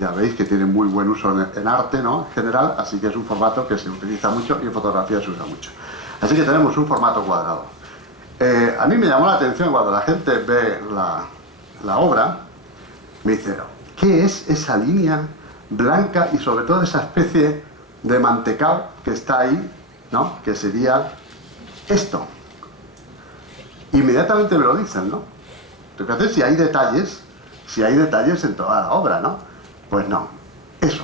ya veis que tiene muy buen uso en arte, ¿no? En general, así que es un formato que se utiliza mucho y en fotografía se usa mucho. Así que tenemos un formato cuadrado. A mí me llamó la atención cuando la gente ve la obra, me dice, ¿qué es esa línea blanca y sobre todo esa especie de mantecao que está ahí, ¿no? Que sería esto. Inmediatamente me lo dicen, ¿no? Entonces, si hay detalles en toda la obra, ¿no? Pues no, eso.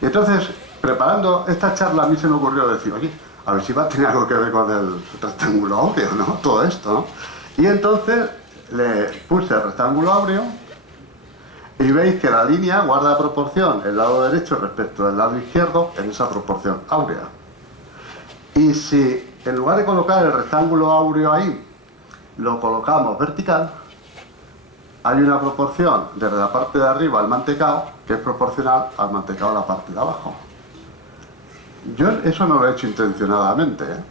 Y entonces, preparando esta charla, a mí se me ocurrió decir, oye, a ver si va a tener algo que ver con el rectángulo áureo, ¿no? Todo esto, ¿no? Y entonces le puse el rectángulo áureo y veis que la línea guarda proporción el lado derecho respecto al lado izquierdo en esa proporción áurea. Y si en lugar de colocar el rectángulo áureo ahí, lo colocamos vertical, hay una proporción desde la parte de arriba al mantecao que es proporcional al mantecao a la parte de abajo. Yo eso no lo he hecho intencionadamente, ¿eh?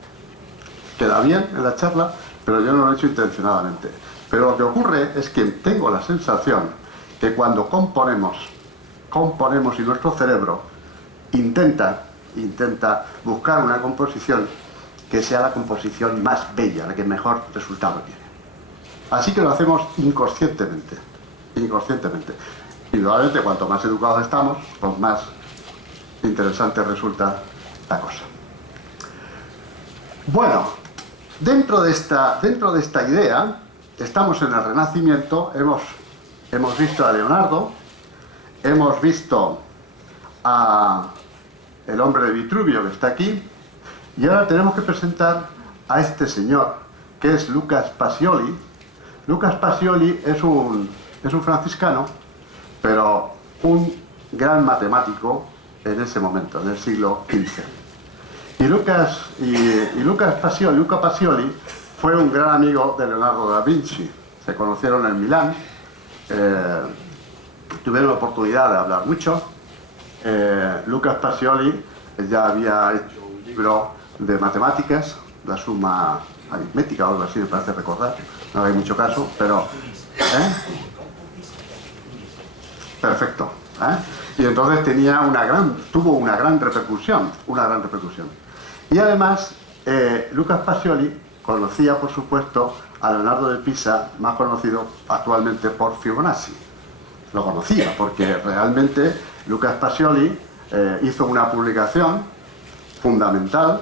Queda bien en la charla, pero yo no lo he hecho intencionadamente. Pero lo que ocurre es que tengo la sensación que cuando componemos y nuestro cerebro intenta buscar una composición que sea la composición más bella, la que mejor resultado tiene. Así que lo hacemos inconscientemente. Y probablemente cuanto más educados estamos, pues más interesante resulta la cosa. Bueno, dentro de esta idea, estamos en el Renacimiento, hemos visto a Leonardo, hemos visto a el hombre de Vitruvio que está aquí, y ahora tenemos que presentar a este señor, que es Lucas Pacioli. Lucas Pacioli es un franciscano, pero un gran matemático en ese momento, en el siglo XV. Y Luca Pacioli fue un gran amigo de Leonardo da Vinci. Se conocieron en Milán, tuvieron la oportunidad de hablar mucho. Lucas Pacioli ya había hecho un libro de matemáticas, la suma aritmética o algo así, me parece recordar. No hay mucho caso, pero... Perfecto. Y entonces tuvo una gran repercusión. Y además, Lucas Pacioli conocía, por supuesto, a Leonardo de Pisa, más conocido actualmente por Fibonacci. Lo conocía porque realmente Lucas Pacioli hizo una publicación fundamental,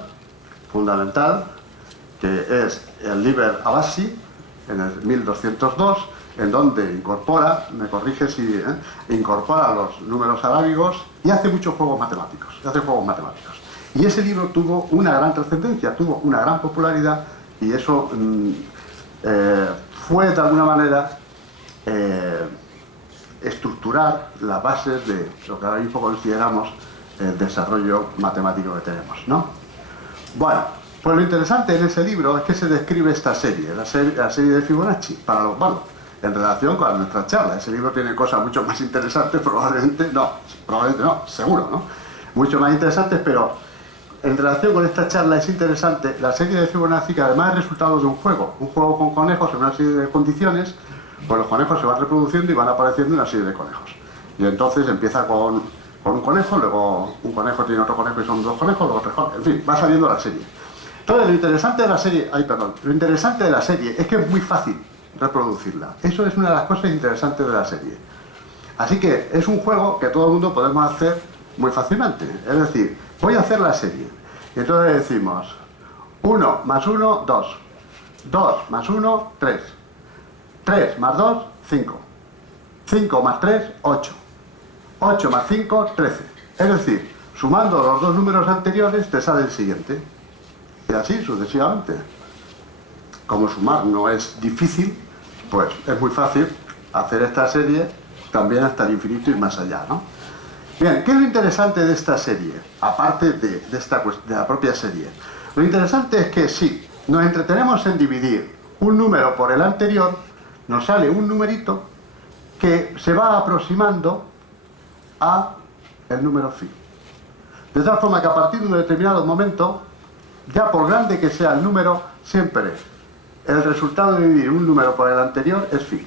que es el Liber Abaci, en el 1202, en donde incorpora, me corrige si, incorpora los números arábigos y hace muchos juegos matemáticos, Y ese libro tuvo una gran trascendencia, tuvo una gran popularidad, y eso fue de alguna manera estructurar las bases de lo que ahora mismo consideramos el desarrollo matemático que tenemos, ¿no? Bueno, pues lo interesante en ese libro es que se describe esta serie, la serie de Fibonacci, en relación con nuestra charla. Ese libro tiene cosas mucho más interesantes, probablemente no, seguro, ¿no? Mucho más interesantes, pero en relación con esta charla es interesante la serie de Fibonacci, que además es resultado de un juego con conejos en una serie de condiciones, pues los conejos se van reproduciendo y van apareciendo una serie de conejos. Y entonces empieza con un conejo, luego un conejo tiene otro conejo y son dos conejos, luego tres conejos, en fin, va saliendo la serie. Entonces lo interesante de la serie es que es muy fácil reproducirla. Eso es una de las cosas interesantes de la serie. Así que es un juego que todo el mundo podemos hacer muy fácilmente. Es decir, voy a hacer la serie. Y entonces decimos 1 más 1, 2. 2 más 1, 3. 3 más 2, 5. 5 más 3, 8. 8 más 5, 13. Es decir, sumando los dos números anteriores te sale el siguiente. Y así sucesivamente. Como sumar no es difícil, pues es muy fácil hacer esta serie también hasta el infinito y más allá, ¿no? Bien, ¿qué es lo interesante de esta serie? Aparte de la propia serie. Lo interesante es que si nos entretenemos en dividir un número por el anterior, nos sale un numerito que se va aproximando a el número phi. De tal forma que a partir de un determinado momento, ya por grande que sea el número, siempre el resultado de dividir un número por el anterior es phi.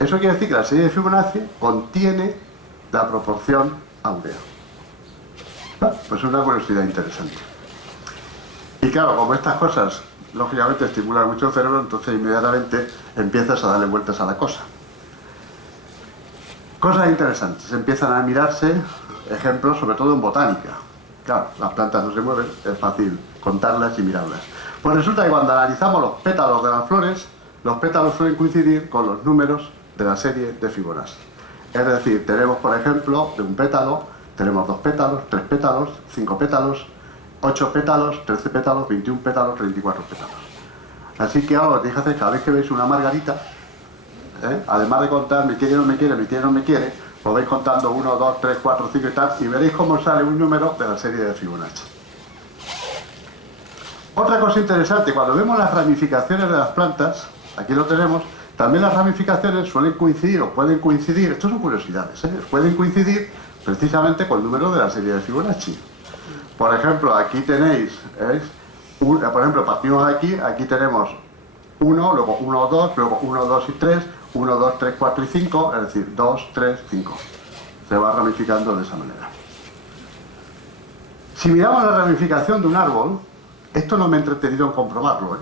Eso quiere decir que la serie de Fibonacci contiene la proporción áurea. Pues es una curiosidad interesante. Y claro, como estas cosas lógicamente estimulan mucho el cerebro, entonces inmediatamente empiezas a darle vueltas a la cosa. Cosas interesantes, empiezan a mirarse ejemplos, sobre todo en botánica. Claro, las plantas no se mueven, es fácil contarlas y mirarlas. Pues resulta que cuando analizamos los pétalos de las flores, los pétalos suelen coincidir con los números de la serie de Fibonacci. Es decir, tenemos, por ejemplo, de un pétalo, tenemos 2 pétalos, 3 pétalos, 5 pétalos, 8 pétalos, 13 pétalos, 21 pétalos, 34 pétalos. Así que ahora os dije hacer, cada vez que veis una margarita, además de contar me quiere, no me quiere, me quiere, no me quiere, os vais contando 1, 2, 3, 4, 5 y tal, y veréis cómo sale un número de la serie de Fibonacci. Otra cosa interesante, cuando vemos las ramificaciones de las plantas, aquí lo tenemos, también las ramificaciones suelen coincidir o pueden coincidir, esto son curiosidades, pueden coincidir precisamente con el número de la serie de Fibonacci. Por ejemplo, aquí tenéis, por ejemplo, partimos de aquí, aquí tenemos 1, luego 1, 2, luego 1, 2 y 3, 1, 2, 3, 4 y 5, es decir, 2, 3, 5. Se va ramificando de esa manera. Si miramos la ramificación de un árbol, esto no me he entretenido en comprobarlo,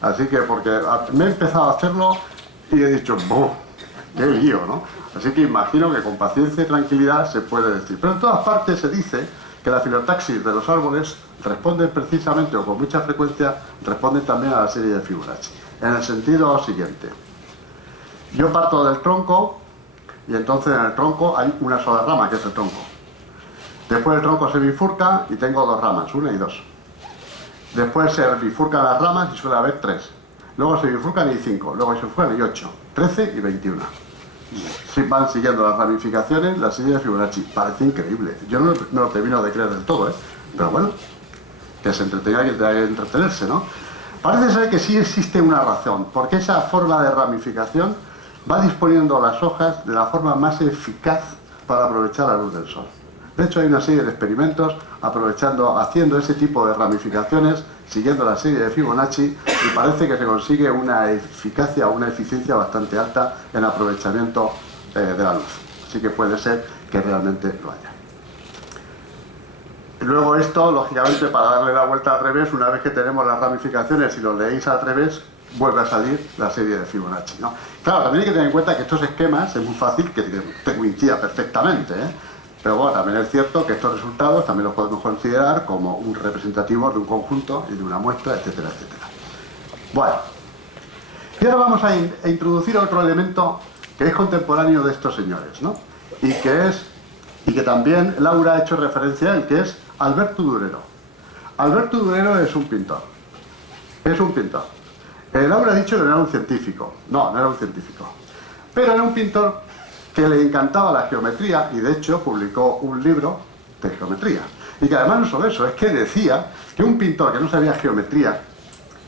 Así que, porque me he empezado a hacerlo y he dicho, ¡buh! ¡Qué lío!, ¿no? Así que imagino que con paciencia y tranquilidad se puede decir. Pero en todas partes se dice que la filotaxis de los árboles responden precisamente, o con mucha frecuencia, responden también a la serie de Fibonacci. En el sentido siguiente. Yo parto del tronco, y entonces en el tronco hay una sola rama, que es el tronco. Después el tronco se bifurca y tengo 2 ramas, 1 y 2. Después se bifurcan las ramas y suele haber 3. Luego se bifurcan y 5, luego se bifurcan y 8, 13 y 21. Si van siguiendo las ramificaciones, la serie de Fibonacci. Parece increíble. Yo no me lo termino de creer del todo, pero bueno, que se entretenga que tenga que entretenerse, ¿no? Parece ser que sí existe una razón, porque esa forma de ramificación va disponiendo las hojas de la forma más eficaz para aprovechar la luz del sol. De hecho, hay una serie de experimentos haciendo ese tipo de ramificaciones, siguiendo la serie de Fibonacci, y parece que se consigue una eficacia, una eficiencia bastante alta en aprovechamiento de la luz. Así que puede ser que realmente lo haya. Luego esto, lógicamente, para darle la vuelta al revés, una vez que tenemos las ramificaciones y lo leéis al revés, vuelve a salir la serie de Fibonacci, ¿no? Claro, también hay que tener en cuenta que estos esquemas es muy fácil que te coincida perfectamente, Pero bueno, también es cierto que estos resultados también los podemos considerar como un representativo de un conjunto y de una muestra, etcétera, etcétera. Bueno, y ahora vamos a introducir otro elemento que es contemporáneo de estos señores, ¿no? Y que también Laura ha hecho referencia a él, que es Alberto Durero. Alberto Durero es un pintor. Es un pintor. Laura ha dicho que no era un científico. No, no era un científico. Pero era un pintor que le encantaba la geometría y de hecho publicó un libro de geometría. Y que además no solo eso, es que decía que un pintor que no sabía geometría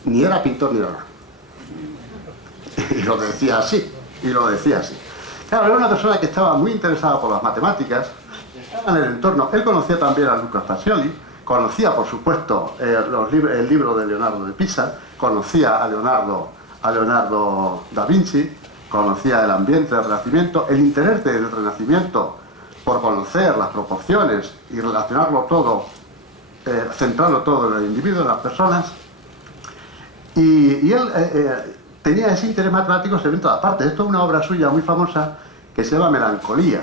ni era pintor ni era nada. Y lo decía así, Claro, era una persona que estaba muy interesada por las matemáticas, estaba en el entorno. Él conocía también a Luca Pacioli, conocía por supuesto el libro de Leonardo de Pisa, conocía a Leonardo da Vinci, conocía el ambiente del Renacimiento, el interés del Renacimiento por conocer las proporciones y relacionarlo todo, centrarlo todo en el individuo, en las personas. Y él tenía ese interés matemático, se ve en todas partes. Esto es una obra suya muy famosa que se llama Melancolía,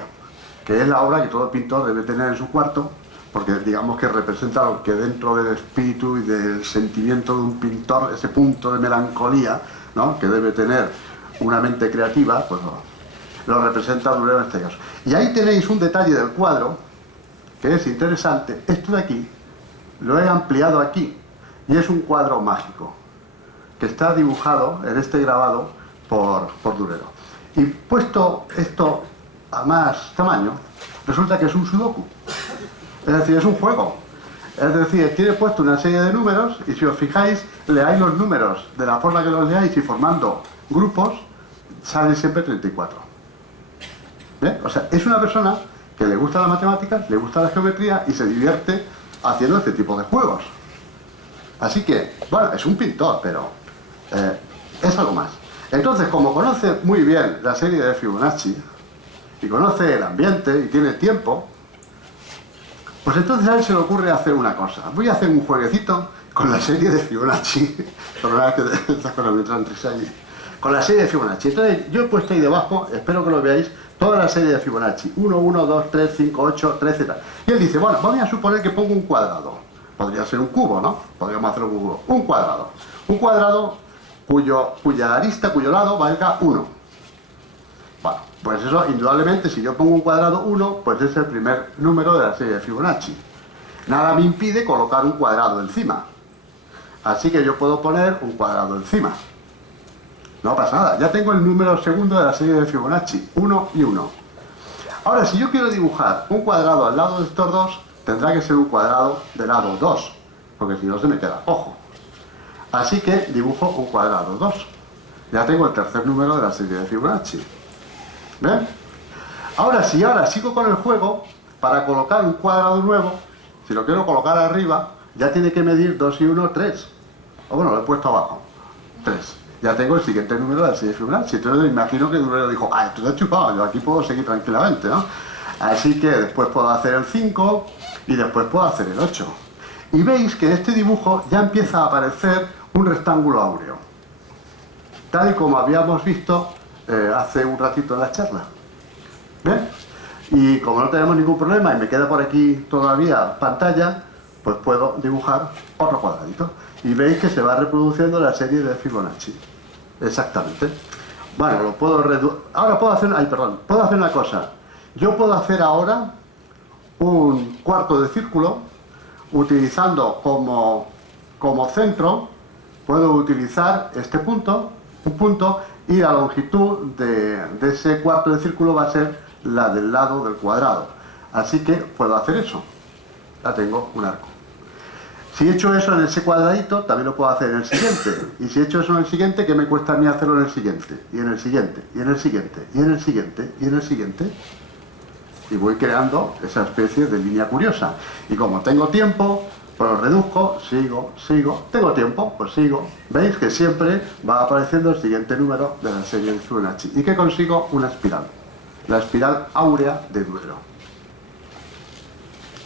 que es la obra que todo pintor debe tener en su cuarto, porque digamos que representa lo que dentro del espíritu y del sentimiento de un pintor, ese punto de melancolía, ¿no?, que debe tener una mente creativa, pues lo representa Durero en este caso. Y ahí tenéis un detalle del cuadro que es interesante. Esto de aquí lo he ampliado aquí y es un cuadro mágico que está dibujado en este grabado por Durero. Y puesto esto a más tamaño, resulta que es un sudoku. Es decir, es un juego. Es decir, tiene puesto una serie de números y si os fijáis, leáis los números de la forma que los leáis y formando grupos, salen siempre 34. ¿Bien? O sea, es una persona que le gusta la matemática, le gusta la geometría y se divierte haciendo este tipo de juegos. Así que, bueno, es un pintor, pero es algo más. Entonces, como conoce muy bien la serie de Fibonacci, y conoce el ambiente, y tiene tiempo, pues entonces a él se le ocurre hacer una cosa. Voy a hacer un jueguecito con la serie de Fibonacci. Estas cosas me entran tristes ahí. Con la serie de Fibonacci. Entonces, yo he puesto ahí debajo, espero que lo veáis, toda la serie de Fibonacci. 1, 1, 2, 3, 5, 8, 13, tal. Y él dice, bueno, vamos a suponer que pongo un cuadrado. Podría ser un cubo, ¿no? Podríamos hacer un cubo. Un cuadrado. Un cuadrado cuya arista, cuyo lado valga 1. Bueno, pues eso, indudablemente, si yo pongo un cuadrado 1, pues es el primer número de la serie de Fibonacci. Nada me impide colocar un cuadrado encima. Así que yo puedo poner un cuadrado encima. No pasa nada, ya tengo el número segundo de la serie de Fibonacci, 1 y 1. Ahora, si yo quiero dibujar un cuadrado al lado de estos dos, tendrá que ser un cuadrado de lado 2, porque si no se me queda cojo. Así que dibujo un cuadrado 2. Ya tengo el tercer número de la serie de Fibonacci. ¿Ven? Ahora sigo con el juego, para colocar un cuadrado nuevo, si lo quiero colocar arriba, ya tiene que medir 2 y 1, 3. O bueno, lo he puesto abajo, 3. Ya tengo el siguiente número de la serie de Fibonacci. Entonces me imagino que el número dijo, ah, esto es chupado, yo aquí puedo seguir tranquilamente, ¿no? Así que después puedo hacer el 5 y después puedo hacer el 8. Y veis que en este dibujo ya empieza a aparecer un rectángulo áureo, tal y como habíamos visto hace un ratito en la charla. ¿Ven? Y como no tenemos ningún problema y me queda por aquí todavía pantalla, pues puedo dibujar otro cuadradito. Y veis que se va reproduciendo la serie de Fibonacci. Exactamente. Bueno, lo puedo reducir. Ahora puedo hacer... puedo hacer una cosa. Yo puedo hacer ahora un cuarto de círculo utilizando como centro, puedo utilizar este punto, un punto, y la longitud de ese cuarto de círculo va a ser la del lado del cuadrado. Así que puedo hacer eso. Ya tengo un arco. Si he hecho eso en ese cuadradito, también lo puedo hacer en el siguiente. Y si he hecho eso en el siguiente, ¿qué me cuesta a mí hacerlo en el siguiente? Y en el siguiente, y en el siguiente, y en el siguiente, y en el siguiente. Y voy creando esa especie de línea curiosa. Y como tengo tiempo, pues lo reduzco, sigo. Tengo tiempo, pues sigo. ¿Veis que siempre va apareciendo el siguiente número de la serie de Fibonacci? ¿Y qué consigo? Una espiral. La espiral áurea de Duero.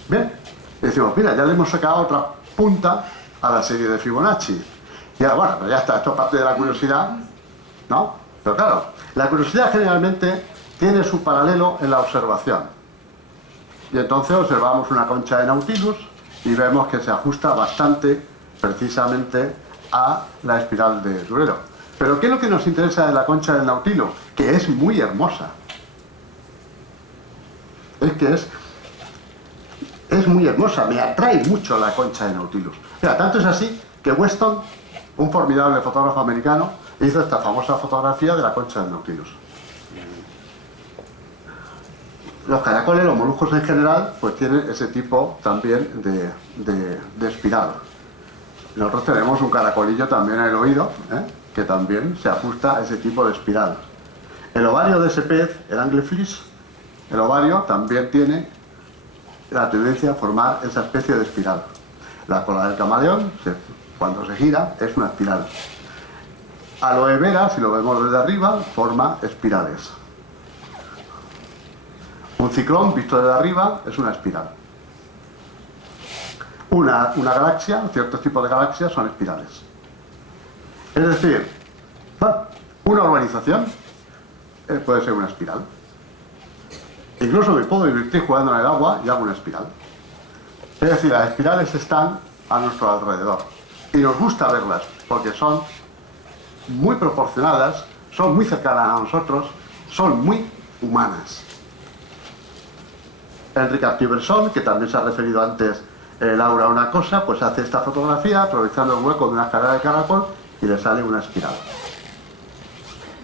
¿Bien? Y decimos, mira, ya le hemos sacado otra punta a la serie de Fibonacci. Y ahora, bueno, pues ya está, esto es parte de la curiosidad, ¿no? Pero claro, la curiosidad generalmente tiene su paralelo en la observación. Y entonces observamos una concha de Nautilus y vemos que se ajusta bastante, precisamente, a la espiral de Duero. Pero ¿qué es lo que nos interesa de la concha del Nautilus? Que es muy hermosa. Es que es muy hermosa, me atrae mucho la concha de Nautilus. Mira, tanto es así que Weston, un formidable fotógrafo americano, hizo esta famosa fotografía de la concha del Nautilus. Los caracoles, los moluscos en general, pues tienen ese tipo también de espiral. Nosotros tenemos un caracolillo también en el oído, que también se ajusta a ese tipo de espiral. El ovario de ese pez, el anglerfish, el ovario también tiene la tendencia a formar esa especie de espiral. La cola del camaleón, cuando se gira, es una espiral. Aloe vera, si lo vemos desde arriba, forma espirales. Un ciclón, visto desde arriba, es una espiral. Una galaxia, ciertos tipos de galaxias son espirales. Es decir, una urbanización puede ser una espiral. Incluso me puedo divertir jugando en el agua y hago una espiral. Es decir, las espirales están a nuestro alrededor. Y nos gusta verlas, porque son muy proporcionadas, son muy cercanas a nosotros, son muy humanas. Enrique Arthur-Bresson, que también se ha referido antes Laura a una cosa, pues hace esta fotografía aprovechando el hueco de una escalera de caracol y le sale una espiral.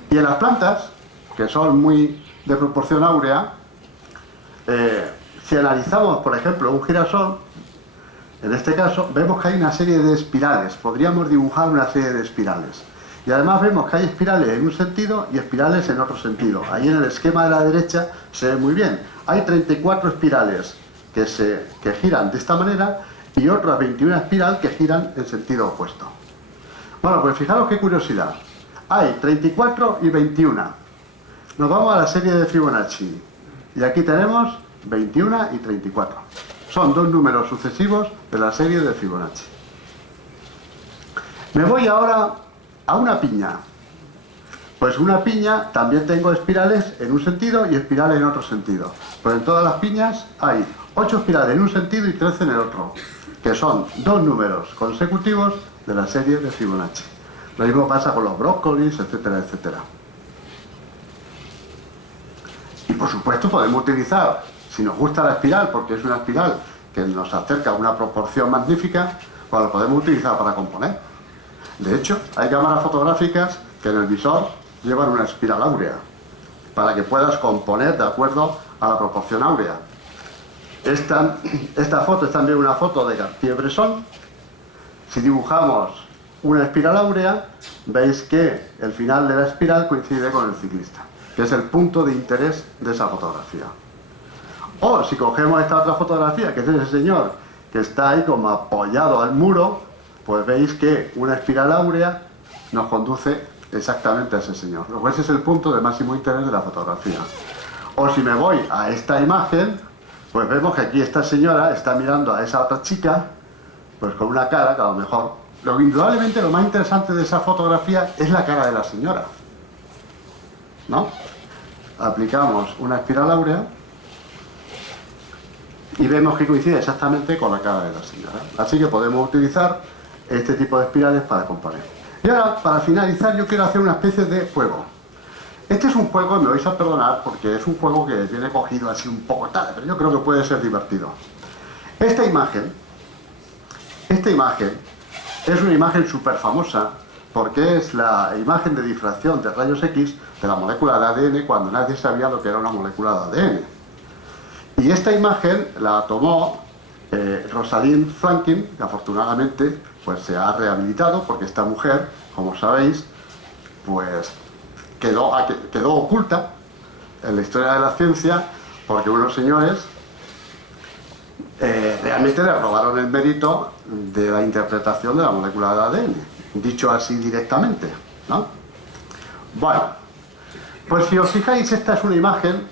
Y en las plantas, que son muy de proporción áurea, si analizamos, por ejemplo, un girasol, en este caso, vemos que hay una serie de espirales. Podríamos dibujar una serie de espirales. Y además vemos que hay espirales en un sentido y espirales en otro sentido. Ahí en el esquema de la derecha se ve muy bien. Hay 34 espirales que giran de esta manera y otras 21 espirales que giran en sentido opuesto. Bueno, pues fijaros qué curiosidad. Hay 34 y 21. Nos vamos a la serie de Fibonacci. Y aquí tenemos 21 y 34. Son dos números sucesivos de la serie de Fibonacci. Me voy ahora a una piña. Pues una piña también tengo espirales en un sentido y espirales en otro sentido. Pues en todas las piñas hay 8 espirales en un sentido y 13 en el otro, que son dos números consecutivos de la serie de Fibonacci. Lo mismo pasa con los brócolis, etcétera, etcétera. Y por supuesto podemos utilizar, si nos gusta la espiral, porque es una espiral que nos acerca a una proporción magnífica, pues lo podemos utilizar para componer. De hecho, hay cámaras fotográficas que en el visor llevan una espiral áurea, para que puedas componer de acuerdo a la proporción áurea. Esta foto es también una foto de Cartier-Bresson. Si dibujamos una espiral áurea, veis que el final de la espiral coincide con el ciclista, que es el punto de interés de esa fotografía. O si cogemos esta otra fotografía, que es ese señor que está ahí como apoyado al muro, pues veis que una espiral áurea nos conduce exactamente a ese señor. Luego ese es el punto de máximo interés de la fotografía. O si me voy a esta imagen, pues vemos que aquí esta señora está mirando a esa otra chica, pues con una cara que a lo mejor... Indudablemente lo más interesante de esa fotografía es la cara de la señora, ¿no? Aplicamos una espiral áurea y vemos que coincide exactamente con la cara de la señora. Así que podemos utilizar este tipo de espirales para componer. Y ahora, para finalizar, yo quiero hacer una especie de juego. Este es un juego, me vais a perdonar, porque es un juego que viene cogido así un poco tarde, pero yo creo que puede ser divertido. Esta imagen es una imagen súper famosa, porque es la imagen de difracción de rayos X de la molécula de ADN cuando nadie sabía lo que era una molécula de ADN. Y esta imagen la tomó Rosalind Franklin, que afortunadamente pues, se ha rehabilitado, porque esta mujer, como sabéis, pues quedó oculta en la historia de la ciencia, porque unos señores realmente le robaron el mérito de la interpretación de la molécula de ADN, dicho así directamente, ¿no? Bueno, pues si os fijáis, esta es una imagen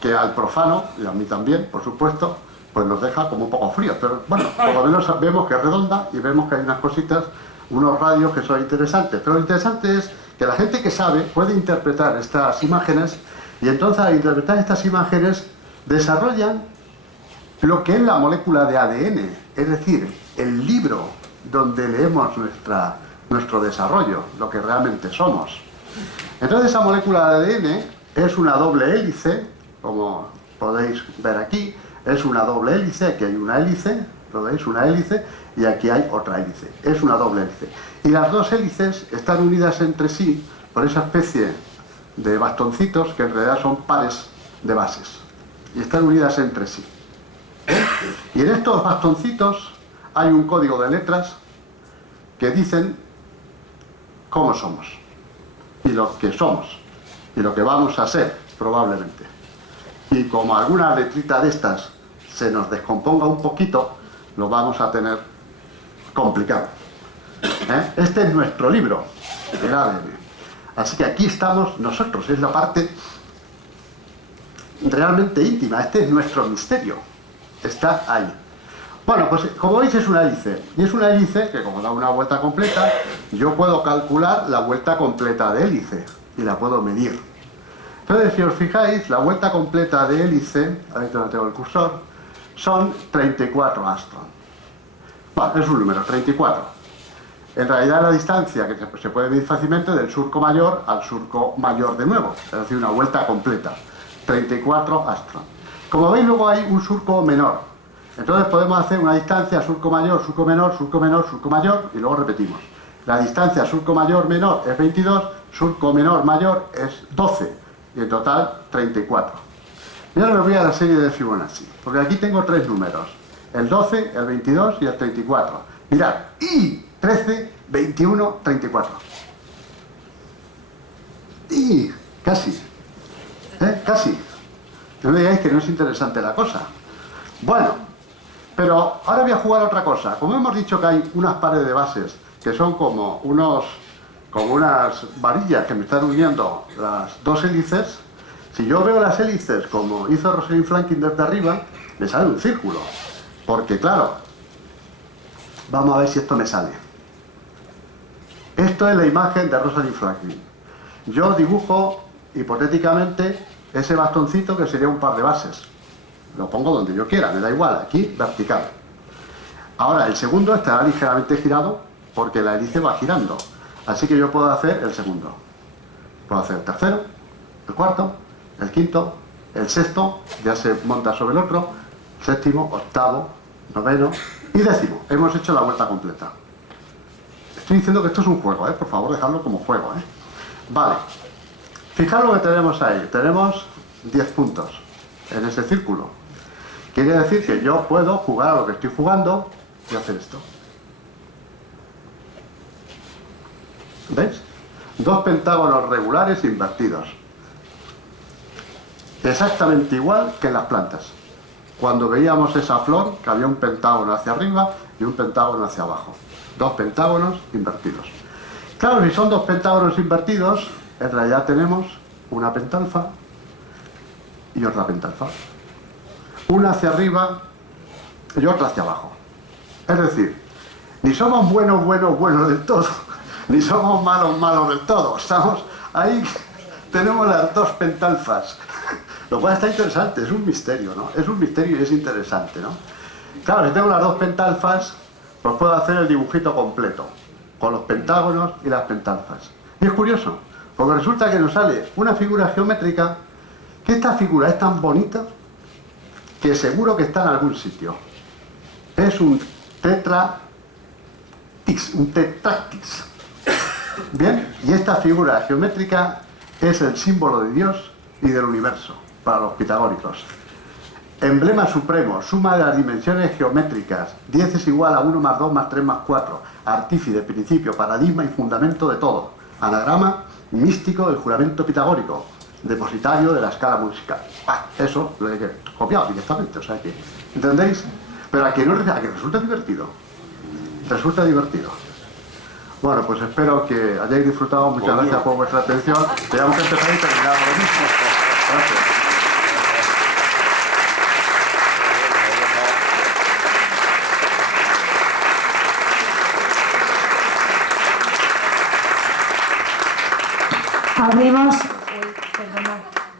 que al profano, y a mí también, por supuesto, pues nos deja como un poco fríos, pero bueno, por lo menos vemos que es redonda y vemos que hay unas cositas, unos radios que son interesantes, pero lo interesante es que la gente que sabe puede interpretar estas imágenes y entonces al interpretar estas imágenes desarrollan lo que es la molécula de ADN, es decir, el libro donde leemos nuestro desarrollo, lo que realmente somos. Entonces esa molécula de ADN es una doble hélice, como podéis ver aquí, es una doble hélice, aquí hay una hélice, ¿lo veis? Una hélice, y aquí hay otra hélice, es una doble hélice. Y las dos hélices están unidas entre sí por esa especie de bastoncitos que en realidad son pares de bases, y están unidas entre sí. Y en estos bastoncitos hay un código de letras que dicen cómo somos, y lo que somos, y lo que vamos a ser, probablemente. Y como alguna letrita de estas se nos descomponga un poquito, lo vamos a tener complicado. Este es nuestro libro, el ADN. Así que aquí estamos nosotros, es la parte realmente íntima, este es nuestro misterio, está ahí. Bueno, pues como veis es una hélice, y es una hélice que como da una vuelta completa, yo puedo calcular la vuelta completa de hélice, y la puedo medir. Entonces, si os fijáis, la vuelta completa de hélice, ahí donde tengo el cursor, son 34 Armstrong. Bueno, es un número, 34. En realidad la distancia que se puede medir fácilmente del surco mayor al surco mayor de nuevo, es decir, una vuelta completa, 34 Armstrong. Como veis, luego hay un surco menor. Entonces podemos hacer una distancia surco mayor, surco menor, surco menor, surco mayor, y luego repetimos. La distancia surco mayor menor es 22, surco menor mayor es 12, y en total 34. Y ahora me voy a la serie de Fibonacci, porque aquí tengo tres números, el 12, el 22 y el 34. Mirad, y 13, 21, 34. Y casi, casi. No me digáis que no es interesante la cosa. Bueno, pero ahora voy a jugar a otra cosa. Como hemos dicho que hay unas pares de bases que son como como unas varillas que me están uniendo las dos hélices. Si yo veo las hélices como hizo Rosalind Franklin desde arriba, me sale un círculo. Porque claro, vamos a ver si esto me sale. Esto es la imagen de Rosalind Franklin. Yo dibujo hipotéticamente ese bastoncito que sería un par de bases. Lo pongo donde yo quiera, me da igual, aquí vertical. Ahora el segundo estará ligeramente girado porque la hélice va girando. Así que yo puedo hacer el segundo. Puedo hacer el tercero, el cuarto, el quinto, el sexto, ya se monta sobre el otro, séptimo, octavo, noveno y décimo. Hemos hecho la vuelta completa. Estoy diciendo que esto es un juego, por favor dejadlo como juego. Vale, fijaros lo que tenemos ahí. Tenemos 10 puntos en ese círculo. Quiere decir que yo puedo jugar a lo que estoy jugando y hacer esto. ¿Veis? Dos pentágonos regulares invertidos. Exactamente igual que en las plantas. Cuando veíamos esa flor, que había un pentágono hacia arriba y un pentágono hacia abajo. Dos pentágonos invertidos. Claro, si son dos pentágonos invertidos, en realidad tenemos una pentalfa y otra pentalfa. Una hacia arriba y otra hacia abajo. Es decir, ni somos buenos del todo, ni somos malos del todo. Estamos ahí, tenemos las dos pentalfas. Lo cual está interesante, es un misterio, ¿no? Es un misterio y es interesante, ¿no? Claro, si tengo las dos pentalfas, pues puedo hacer el dibujito completo, con los pentágonos y las pentalfas. Y es curioso, porque resulta que nos sale una figura geométrica, que esta figura es tan bonita, que seguro que está en algún sitio. Es un tetractis. Bien, y esta figura geométrica es el símbolo de Dios y del universo, para los pitagóricos. Emblema supremo, suma de las dimensiones geométricas, 10 es igual a 1 más 2 más 3 más 4, artífice, principio, paradigma y fundamento de todo, anagrama místico del juramento pitagórico, depositario de la escala musical. Eso lo he copiado directamente, o sea que, ¿entendéis? Pero a que resulta divertido. Resulta divertido. Bueno, pues espero que hayáis disfrutado. Muchas gracias por vuestra atención. Teníamos que empezar y terminar lo mismo. Gracias.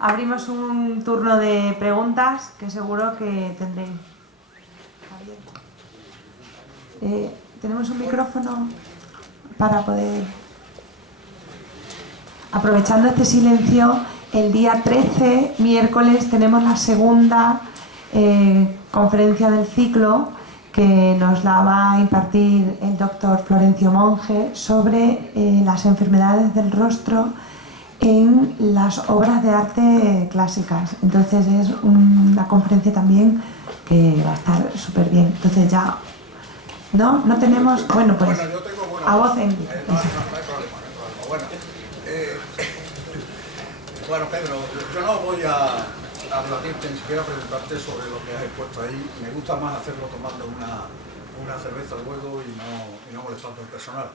Abrimos un turno de preguntas que seguro que tendréis. Tenemos un micrófono para poder... Aprovechando este silencio, el día 13, miércoles, tenemos la segunda conferencia del ciclo que nos la va a impartir el doctor Florencio Monge sobre las enfermedades del rostro en las obras de arte clásicas. Entonces es una conferencia también que va a estar súper bien. Entonces ya... ¿No tenemos? Bueno, pues yo tengo a voz en... No hay problema. Bueno, Pedro, yo no voy a debatirte ni siquiera preguntarte sobre lo que has expuesto ahí. Me gusta más hacerlo tomando una cerveza luego y no molestando al personal.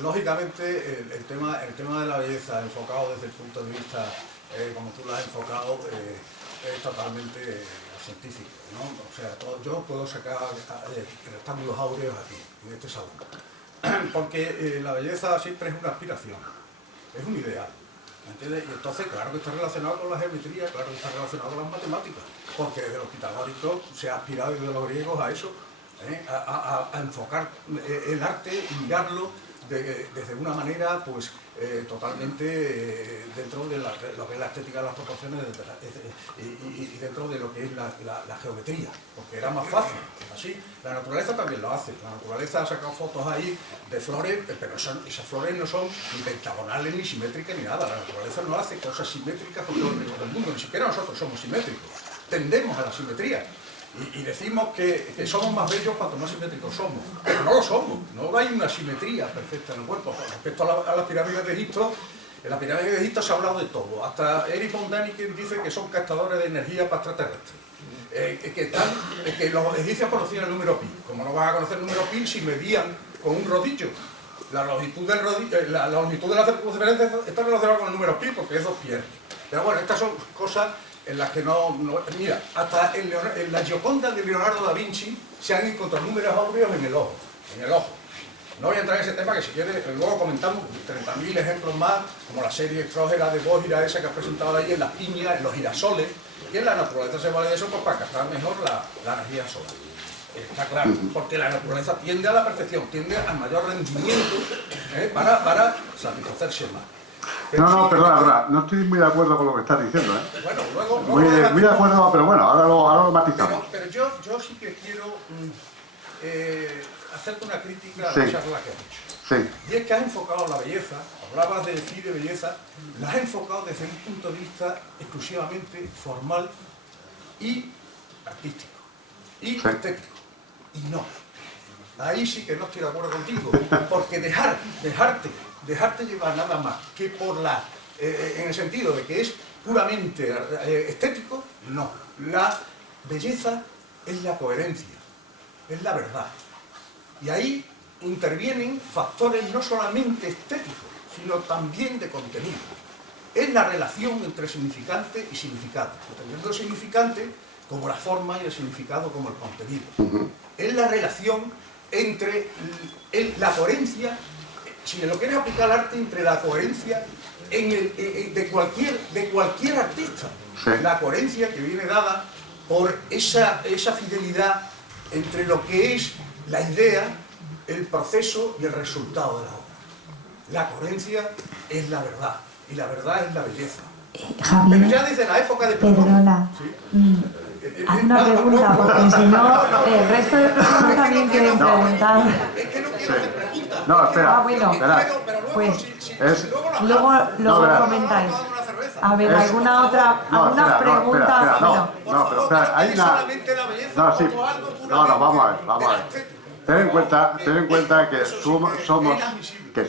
Lógicamente, el tema de la belleza enfocado desde el punto de vista, como tú lo has enfocado, es totalmente científico, ¿no? O sea, yo puedo sacar rectángulos áureos aquí, en este salón. Porque la belleza siempre es una aspiración, es un ideal. ¿Me entiendes? Y entonces, claro que está relacionado con la geometría, claro que está relacionado con las matemáticas, porque desde los pitagóricos se ha aspirado desde los griegos a eso, a enfocar el arte y mirarlo desde una manera pues totalmente dentro de lo que es la estética de las proporciones y dentro de lo que es la geometría, porque era más fácil. Así, la naturaleza también lo hace. La naturaleza ha sacado fotos ahí de flores, pero esas flores no son ni pentagonales, ni simétricas, ni nada. La naturaleza no hace cosas simétricas por todo el resto del mundo, ni siquiera nosotros somos simétricos. Tendemos a la simetría. Y decimos que somos más bellos cuanto más simétricos somos, pero no lo somos, no hay una simetría perfecta en el cuerpo. Con respecto a las pirámides de Egipto, en las pirámides de Egipto se ha hablado de todo, hasta Eric von Däniken dice que son captadores de energía para extraterrestres, que los egipcios conocían el número pi. Como no vas a conocer el número pi si medían con un rodillo? la longitud del la longitud de la circunferencia está relacionada con el número pi, porque es 2 pies. Pero bueno, estas son cosas en las que mira, hasta en la Gioconda de Leonardo da Vinci se han encontrado números áureos en el ojo. No voy a entrar en ese tema, que si quieres, luego comentamos 30.000 ejemplos más, como la serie Estrógera de Bógira, esa que has presentado ahí en las piñas, en los girasoles, y en la naturaleza se vale de eso pues, para captar mejor la energía solar. Está claro, porque la naturaleza tiende a la perfección, tiende al mayor rendimiento para satisfacerse más. Pero no, sí, perdona, no estoy muy de acuerdo con lo que estás diciendo, ¿eh? Bueno, luego Muy de acuerdo, pero bueno, ahora lo matizamos. Pero yo sí que quiero hacerte una crítica a Sí. la charla que has hecho. Sí, Y es que has enfocado la belleza, hablabas de decir de belleza, la has enfocado desde un punto de vista exclusivamente formal y artístico y Sí. estético. Y no. Ahí sí que no estoy de acuerdo contigo, porque dejarte llevar nada más que por en el sentido de que es puramente estético, no. La belleza es la coherencia, es la verdad. Y ahí intervienen factores no solamente estéticos, sino también de contenido. Es la relación entre significante y significado, entendiendo el significante como la forma y el significado como el contenido. Es la relación entre la coherencia, si lo quieres aplicar al arte, entre la coherencia de cualquier artista. Sí. La coherencia que viene dada por esa fidelidad entre lo que es la idea, el proceso y el resultado de la obra. La coherencia es la verdad, y la verdad es la belleza. Pero Javier, ya desde la época de Platón... perdona. ¿sí? Haz una pregunta, porque si no, el resto de personas también quieren preguntar. Es que no quiero hacer preguntas. No, espera, Ah, bueno. espera. Pero luego, Pues, Luego verás. comentáis. una cerveza. A ver, Es- ¿alguna otra No, alguna espera, pregunta? Bueno, no, pero espera, hay una... solamente la belleza No, sí. como algo No, vamos a ver, puramente vamos a ver. estético. Ten en cuenta que Eso sí somos... es inadmisible. Que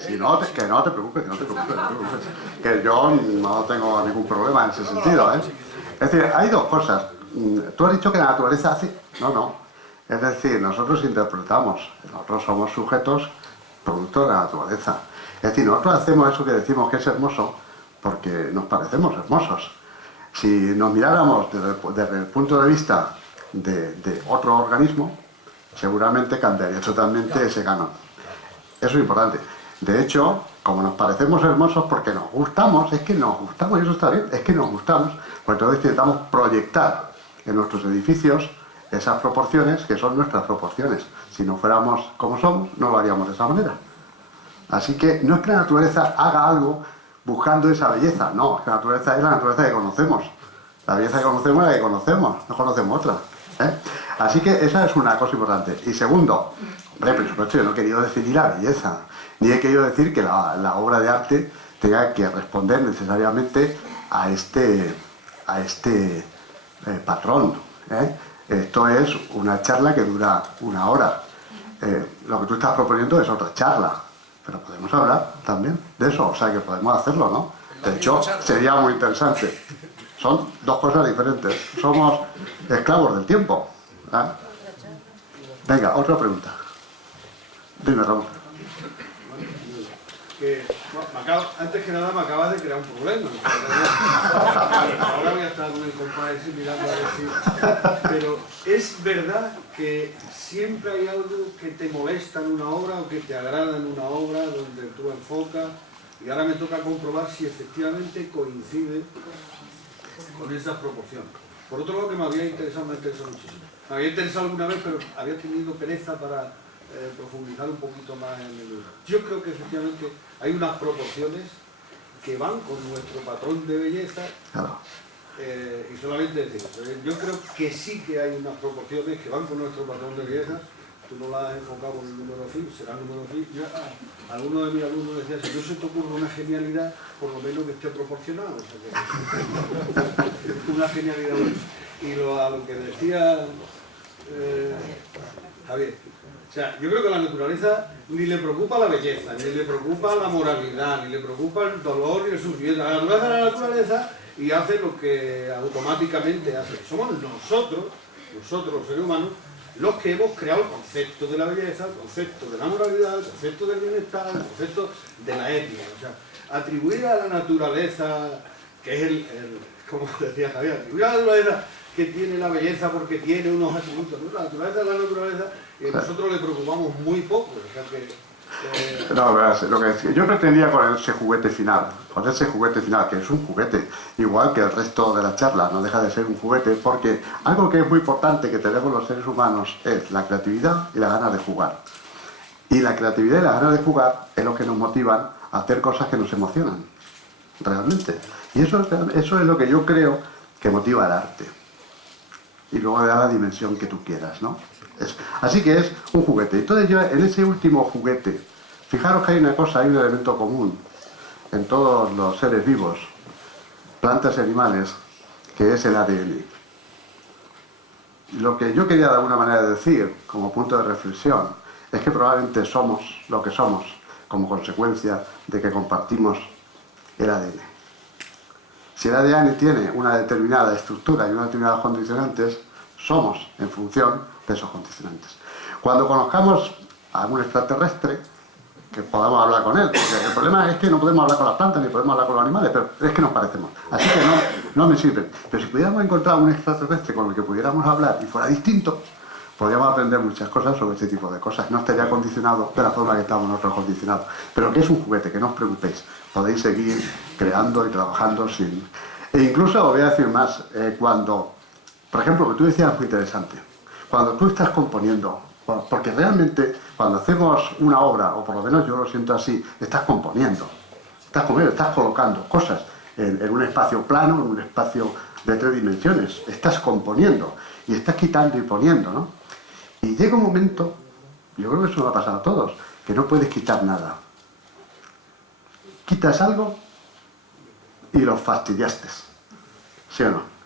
sí. No te preocupes, que yo no tengo ningún problema en ese sentido, ¿eh? Es decir, hay dos cosas. Tú has dicho que la naturaleza hace... No. Es decir, nosotros interpretamos, nosotros somos sujetos producto de la naturaleza. Es decir, nosotros hacemos eso que decimos que es hermoso porque nos parecemos hermosos. Si nos miráramos desde el punto de vista de otro organismo, seguramente cambiaría totalmente ese canon. Eso es importante. De hecho, como nos parecemos hermosos porque nos gustamos, es que nos gustamos, y eso está bien, es que nos gustamos, pues entonces intentamos proyectar en nuestros edificios esas proporciones que son nuestras proporciones. Si no fuéramos como somos, no lo haríamos de esa manera. Así que no es que la naturaleza haga algo buscando esa belleza, no, es que la naturaleza es la naturaleza que conocemos. La belleza que conocemos es la que conocemos, no conocemos otra. Así que esa es una cosa importante. Y segundo, hombre, por supuesto, yo no he querido definir la belleza, ni he querido decir que la obra de arte tenga que responder necesariamente a este patrón. Esto es una charla que dura 1 hora. Lo que tú estás proponiendo es otra charla, pero podemos hablar también de eso, o sea que podemos hacerlo, ¿no? De hecho, sería muy interesante. Son dos cosas diferentes. Somos esclavos del tiempo. Venga, otra pregunta. Dime, Ramón. Antes que nada me acabas de crear un problema. Ahora voy a estar con el compadre mirando a decir. Pero es verdad que siempre hay algo que te molesta en una obra o que te agrada en una obra donde tú enfocas, y ahora me toca comprobar si efectivamente coincide con esas proporciones. Por otro lado, que me había interesado muchísimo. Me había interesado alguna vez, pero había tenido pereza para profundizar un poquito más en el libro. Yo creo que efectivamente hay unas proporciones que van con nuestro patrón de belleza. Claro. Y solamente decir eso. Yo creo que sí que hay unas proporciones que van con nuestro patrón de belleza. Tú no las has enfocado con el número phi, será el número phi. Alguno de mis alumnos decía, si no se te ocurre una genialidad, por lo menos que esté proporcionado. O sea que, una genialidad. Y a lo que decía Javier, o sea, yo creo que a la naturaleza ni le preocupa la belleza, ni le preocupa la moralidad, ni le preocupa el dolor ni el sufrimiento. La naturaleza es la naturaleza y hace lo que automáticamente hace. Somos nosotros los seres humanos, los que hemos creado el concepto de la belleza, el concepto de la moralidad, el concepto del bienestar, el concepto de la ética. O sea, atribuir a la naturaleza, que es como decía Javier, atribuir a la naturaleza que tiene la belleza porque tiene unos atributos, ¿no? La naturaleza es la naturaleza y a nosotros le preocupamos muy poco. O sea que, No, verás, lo que decía, yo pretendía con ese juguete final, que es un juguete, igual que el resto de la charla, no deja de ser un juguete, porque algo que es muy importante que tenemos los seres humanos es la creatividad y la ganas de jugar. Y la creatividad y la ganas de jugar es lo que nos motivan a hacer cosas que nos emocionan, realmente. Y eso es lo que yo creo que motiva el arte. Y luego le da la dimensión que tú quieras, ¿no? Así que es un juguete. Entonces yo en ese último juguete, fijaros que hay una cosa, hay un elemento común en todos los seres vivos, plantas y animales, que es el ADN. Lo que yo quería de alguna manera decir, como punto de reflexión, es que probablemente somos lo que somos como consecuencia de que compartimos el ADN. Si el ADN tiene una determinada estructura y unos determinados condicionantes, somos en función de esos condicionantes. Cuando conozcamos a algún extraterrestre, que podamos hablar con él, porque el problema es que no podemos hablar con las plantas ni podemos hablar con los animales, pero es que nos parecemos. Así que no me sirven. Pero si pudiéramos encontrar un extraterrestre con el que pudiéramos hablar y fuera distinto, podríamos aprender muchas cosas sobre este tipo de cosas. No estaría condicionado de la forma que estamos nosotros condicionados. Pero que es un juguete, que no os preocupéis. Podéis seguir creando y trabajando sin... E incluso os voy a decir más, cuando, por ejemplo, lo que tú decías es muy interesante. Cuando tú estás componiendo, porque realmente cuando hacemos una obra, o por lo menos yo lo siento así, estás componiendo, estás colocando cosas en un espacio plano, en un espacio de 3 dimensiones, estás componiendo y estás quitando y poniendo, ¿no? Y llega un momento, yo creo que eso nos ha pasado a todos, que no puedes quitar nada. Quitas algo y lo fastidiaste, ¿sí o no?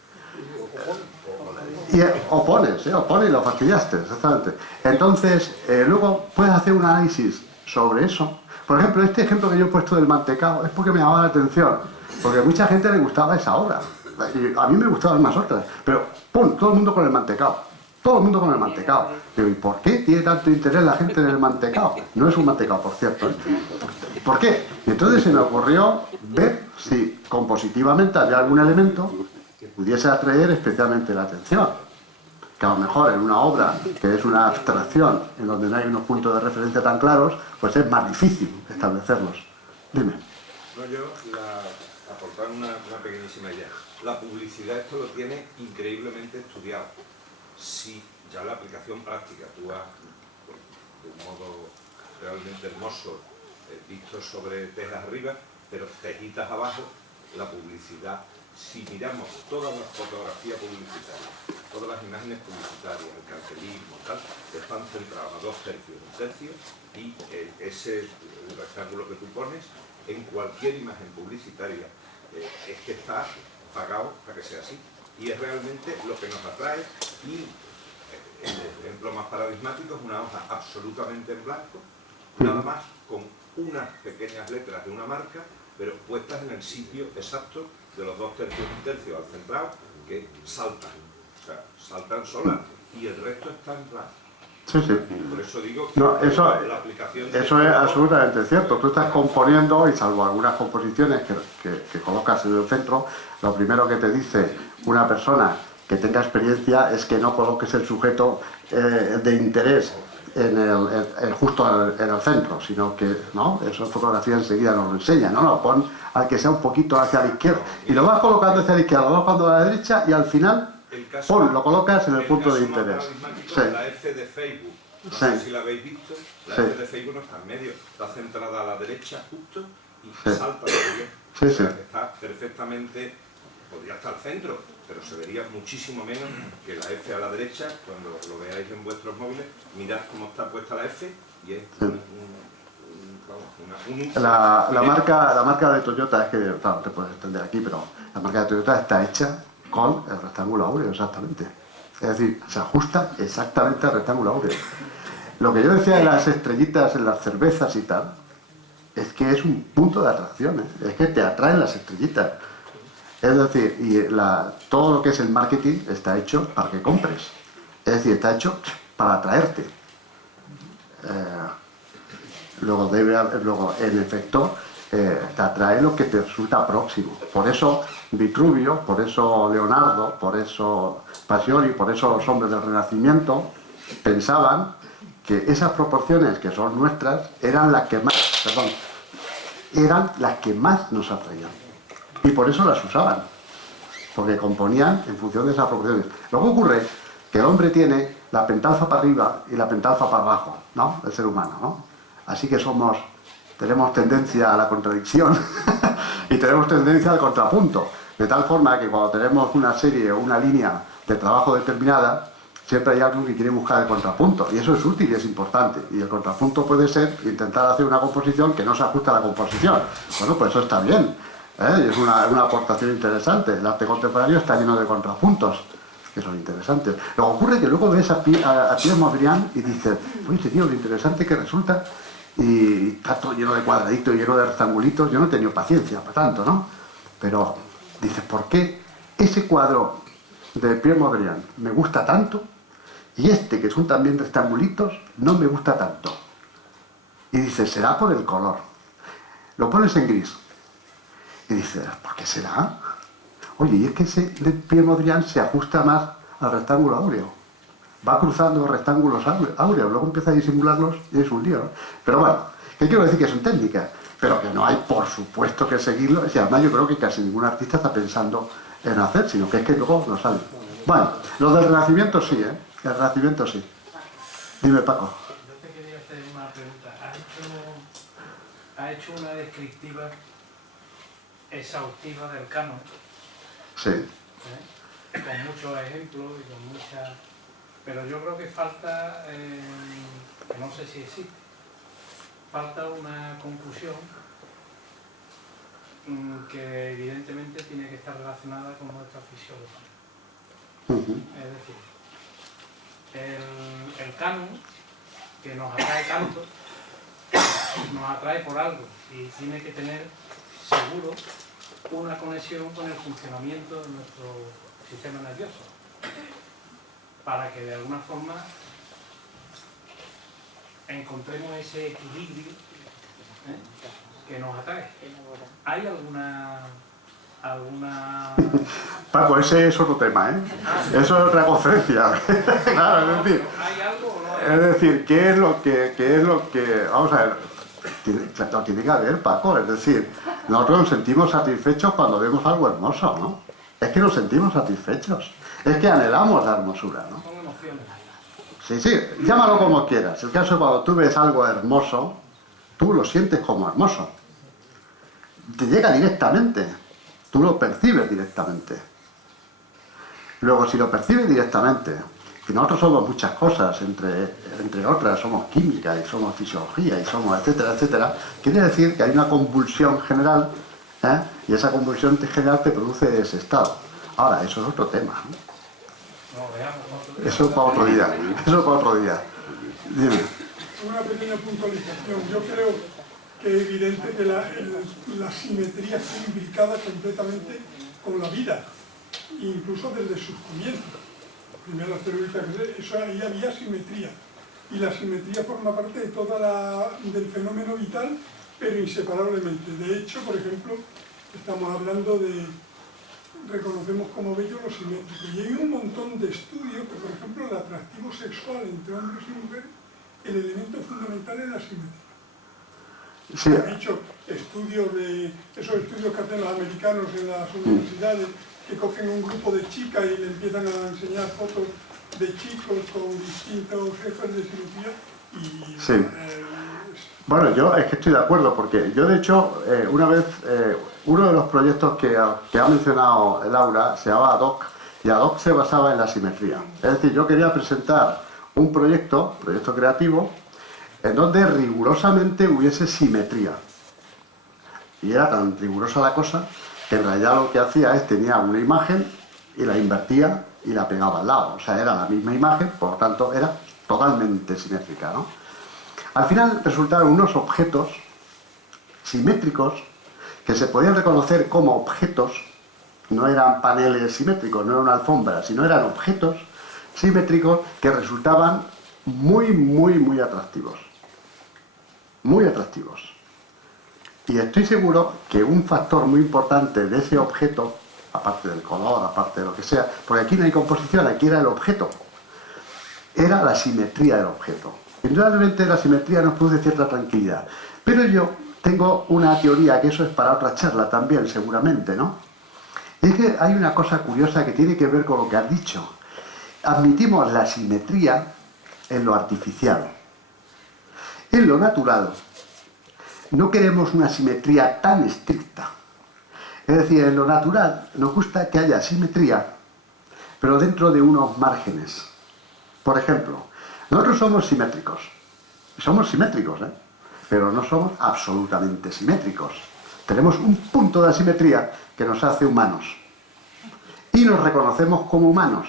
Opones y lo fastidiaste, exactamente. Entonces, luego puedes hacer un análisis sobre eso. Por ejemplo, este ejemplo que yo he puesto del mantecao es porque me llamaba la atención, porque a mucha gente le gustaba esa obra, y a mí me gustaban más otras, pero ¡pum!, todo el mundo con el mantecao. Todo el mundo con el mantecao. Digo, ¿y por qué tiene tanto interés la gente en el mantecao? No es un mantecao, por cierto, ¿eh? ¿Por qué? Y entonces se me ocurrió ver si compositivamente había algún elemento que pudiese atraer especialmente la atención. Que a lo mejor en una obra que es una abstracción, en donde no hay unos puntos de referencia tan claros, pues es más difícil establecerlos. Dime. No, yo aportar una pequeñísima idea. La publicidad esto lo tiene increíblemente estudiado. Si ya la aplicación práctica, tú has, de un modo realmente hermoso, visto sobre tejas arriba, pero tejitas abajo, la publicidad, si miramos toda la fotografía publicitaria, todas las imágenes publicitarias, el cartelismo, tal, están centradas a 2 tercios, 1 tercio, y ese rectángulo que tú pones, en cualquier imagen publicitaria, es que está pagado para que sea así. Y es realmente lo que nos atrae, y el ejemplo más paradigmático es una hoja absolutamente en blanco, nada más con unas pequeñas letras de una marca, pero puestas en el sitio exacto de los 2 tercios y 1 tercio al centrado, que saltan, o sea, saltan solas, y el resto está en blanco. Sí, sí. Por eso digo que no, la aplicación... Eso es absolutamente cierto. Tú estás componiendo, y salvo algunas composiciones que colocas en el centro, lo primero que te dice una persona que tenga experiencia es que no coloques el sujeto de interés justo en el centro, sino que no, esa fotografía enseguida nos lo enseña, no, pon al que sea un poquito hacia la izquierda, y lo vas colocando hacia la izquierda, lo vas colocando a la derecha, y al final lo colocas en el punto de interés. Sí. La F de Facebook, no sé si la habéis visto, la F de Facebook no está en medio, está centrada a la derecha justo y salta bien. Sí, o sea, que está perfectamente, podría estar al centro, pero se vería muchísimo menos que la F a la derecha. Cuando lo veáis en vuestros móviles, mirad cómo está puesta la F y es la marca de Toyota, es que, claro, te puedes entender aquí, pero la marca de Toyota está hecha con el rectángulo áureo, exactamente. Es decir, se ajusta exactamente al rectángulo áureo. Lo que yo decía de las estrellitas en las cervezas y tal, es que es un punto de atracción, ¿eh? Es que te atraen las estrellitas. Es decir, y todo lo que es el marketing está hecho para que compres. Es decir, está hecho para atraerte. Luego, en efecto, te atrae lo que te resulta próximo. Por eso Vitruvio, por eso Leonardo, por eso Pacioli, por eso los hombres del Renacimiento pensaban que esas proporciones que son nuestras eran las que más nos atraían. Y por eso las usaban, porque componían en función de esas proporciones. Luego ocurre que el hombre tiene la pentalza para arriba y la pentalza para abajo, ¿no? El ser humano, ¿no? Así que tenemos tendencia a la contradicción y tenemos tendencia al contrapunto. De tal forma que cuando tenemos una serie o una línea de trabajo determinada, siempre hay alguien que quiere buscar el contrapunto. Y eso es útil y es importante. Y el contrapunto puede ser intentar hacer una composición que no se ajuste a la composición. Bueno, pues eso está bien. Es una aportación interesante. El arte contemporáneo está lleno de contrapuntos, que son interesantes. Lo que ocurre es que luego ves a Pierre Mondrian y dices, oye, tío, lo interesante que resulta, y está todo lleno de cuadraditos, lleno de rectangulitos. Yo no he tenido paciencia para tanto, ¿no? Pero dices, ¿por qué ese cuadro de Pierre Mondrian me gusta tanto y este, que son también rectangulitos, no me gusta tanto? Y dices, será por el color. Lo pones en gris y dices, ¿por qué será? Oye, y es que ese de Pierre Mondrian se ajusta más al rectángulo áureo. Va cruzando rectángulos áureos, luego empieza a disimularlos y es un lío, ¿no? Pero bueno, ¿qué quiero decir? Que son técnicas, pero que no hay, por supuesto, que seguirlo. Y además yo creo que casi ningún artista está pensando en hacer, sino que es que luego no sale. Bueno, los del Renacimiento sí, ¿eh? El Renacimiento sí. Dime, Paco. Yo te quería hacer una pregunta. ¿Has hecho una descriptiva exhaustiva del canon? Sí. Con muchos ejemplos y con muchas... Pero yo creo que falta, que no sé si existe, falta una conclusión que evidentemente tiene que estar relacionada con nuestra fisiología. Es decir, el canon, que nos atrae tanto, nos atrae por algo y tiene que tener seguro una conexión con el funcionamiento de nuestro sistema nervioso, para que de alguna forma encontremos ese equilibrio que nos atrae. ¿Hay alguna Paco, ese es otro tema, ¿eh? Eso es otra conferencia. Claro, es decir, ¿hay algo o no hay? es decir, ¿qué es lo que vamos a ver, tiene que haber, Paco? Es decir, nosotros nos sentimos satisfechos cuando vemos algo hermoso, ¿no? Es que nos sentimos satisfechos, es que anhelamos la hermosura, ¿no? Son emociones. Sí, llámalo como quieras. El caso es cuando tú ves algo hermoso, tú lo sientes como hermoso. Te llega directamente, tú lo percibes directamente. Luego, si lo percibes directamente, y nosotros somos muchas cosas, entre otras, somos química, y somos fisiología, y somos etcétera, etcétera, quiere decir que hay una convulsión general, y esa convulsión general te produce ese estado. Ahora, eso es otro tema, ¿no? Eso para otro día, Dime. Una pequeña puntualización. Yo creo que es evidente que la simetría está imbricada completamente con la vida, incluso desde sus comienzos. Primero la celulitis, eso ahí había simetría. Y la simetría forma parte de del fenómeno vital, pero inseparablemente. De hecho, por ejemplo, estamos hablando reconocemos como bello lo simétrico. Y hay un montón de estudios que, por ejemplo, el atractivo sexual entre hombres y mujeres, el elemento fundamental es la simetría. Sí. He dicho esos estudios que hacen los americanos en las universidades, que cogen un grupo de chicas y le empiezan a enseñar fotos de chicos con distintos jefes de simetría y... Sí. Bueno, yo es que estoy de acuerdo, porque yo de hecho, una vez, uno de los proyectos que ha mencionado Laura se llamaba ADOC, y ADOC se basaba en la simetría. Es decir, yo quería presentar un proyecto creativo, en donde rigurosamente hubiese simetría. Y era tan rigurosa la cosa, que en realidad lo que hacía es, tenía una imagen, y la invertía, y la pegaba al lado. O sea, era la misma imagen, por lo tanto, era totalmente simétrica, ¿no? Al final resultaron unos objetos simétricos que se podían reconocer como objetos, no eran paneles simétricos, no era una alfombra, sino eran objetos simétricos que resultaban muy atractivos. Muy atractivos. Y estoy seguro que un factor muy importante de ese objeto, aparte del color, aparte de lo que sea, porque aquí no hay composición, aquí era el objeto, era la simetría del objeto. Indudablemente la simetría nos produce cierta tranquilidad. Pero yo tengo una teoría, que eso es para otra charla también, seguramente, ¿no? Y es que hay una cosa curiosa que tiene que ver con lo que has dicho. Admitimos la simetría en lo artificial. En lo natural, no queremos una simetría tan estricta. Es decir, en lo natural nos gusta que haya simetría, pero dentro de unos márgenes. Por ejemplo, nosotros somos simétricos. Somos simétricos, ¿eh? Pero no somos absolutamente simétricos. Tenemos un punto de asimetría que nos hace humanos. Y nos reconocemos como humanos.